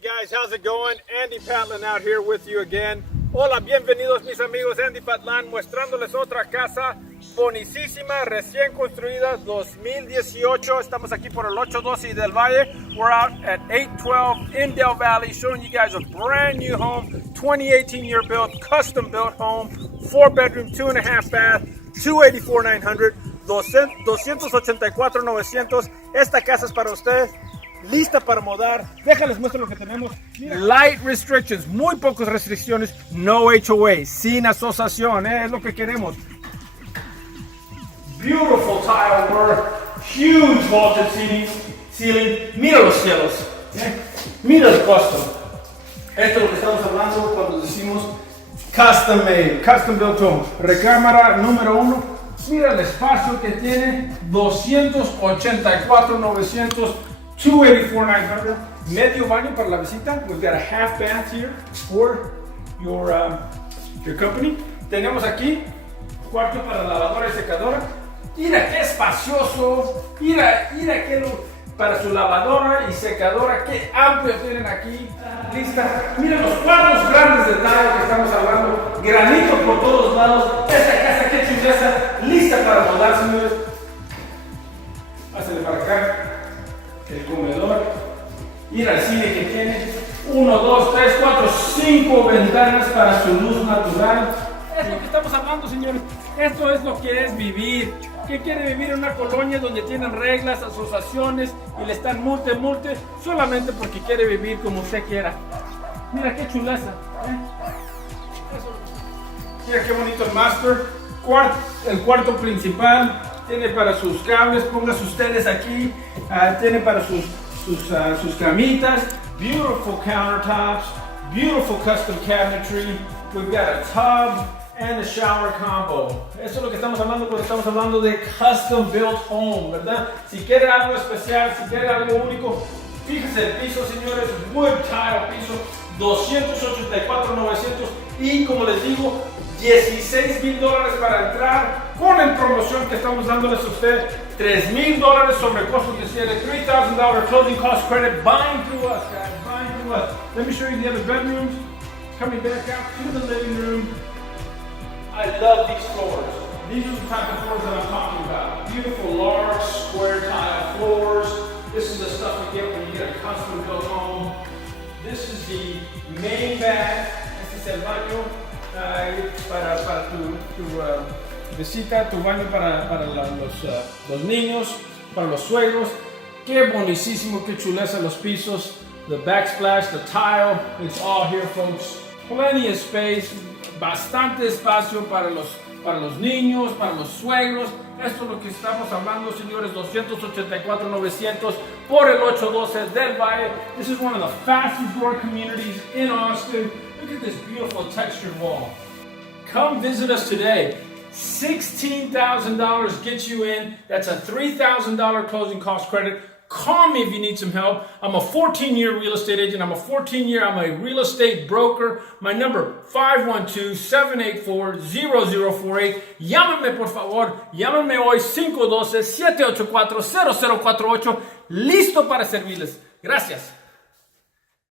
Hey guys, how's it going? Andy Patlan out here with you again. Hola, bienvenidos mis amigos, Andy Patlan, mostrándoles otra casa bonicísima, recién construida, 2018. Estamos aquí por el 812 del Valle. We're out at 812 in Del Valle, showing you guys a brand new home, 2018 year built, custom built home, 4-bedroom, 2.5 bath, $284,900, $284,900. Esta casa es para ustedes. Lista para mudar. Déjales muestro lo que tenemos. Mira. Light restrictions, muy pocas restricciones. No HOA, sin asociación, es lo que queremos. Beautiful tile work, huge vaulted ceiling. Mira los cielos, mira el costo. Esto es lo que estamos hablando cuando decimos custom made, custom built home. Recámara número 1. Mira el espacio que tiene, $284,900. $284,900. Medio baño para la visita. We've got a half bath here for your company. Tenemos aquí cuarto para lavadora y secadora. Mira qué espacioso. Mira qué para su lavadora y secadora. Qué amplio tienen aquí. Lista. Mira los cuartos grandes detalles que estamos hablando. Granito por todos lados. Esta casa qué chuleza. Lista para mudar, señores. Pásale para acá. El comedor, ir al cine que tiene 1, 2, 3, 4, 5 ventanas para su luz natural. Es lo que estamos hablando, señores. Esto es lo que es vivir. ¿Qué quiere vivir en una colonia donde tienen reglas, asociaciones y le están multe solamente porque quiere vivir como usted quiera? Mira qué chuleza, Mira qué bonito el master. El cuarto principal. Tiene para sus cables, póngase ustedes aquí. Tiene para sus camitas. Beautiful countertops. Beautiful custom cabinetry. We've got a tub and a shower combo. Eso es lo que estamos hablando cuando estamos hablando de custom built home, ¿verdad? Si quiere algo especial, si quiere algo único, fíjense el piso, señores. Wood tile piso. $284,900. Y como les digo, $16,000 para entrar con la promoción que estamos dándoles a usted. $3,000 sobre costos de cierre, $3,000 closing cost credit. Buying through us, guys, buying through us. Let me show you the other bedrooms. Coming back out to the living room. I love these floors. These are the type of floors that I'm talking about. Beautiful, large, square tile floors. This is the stuff you get when you get a custom built home. This is the main bath. Este es el baño. Para tu visita, tu baño para los niños, para los suegros. Qué bonicísimo, qué chuleza los pisos, the backsplash, the tile, it's all here, folks. Plenty of space, bastante espacio para los niños, para los suegros. Esto es lo que estamos hablando, señores. $284,900 por el 812 del Valle. This is one of the fastest growing communities in Austin. Look at this beautiful textured wall. Come visit us today. $16,000 gets you in. That's a $3,000 closing cost credit. Call me if you need some help. I'm a 14-year real estate agent. I'm a real estate broker. My number, 512-784-0048. Llámame, por favor. Llámame hoy, 512-784-0048. Listo para servirles. Gracias.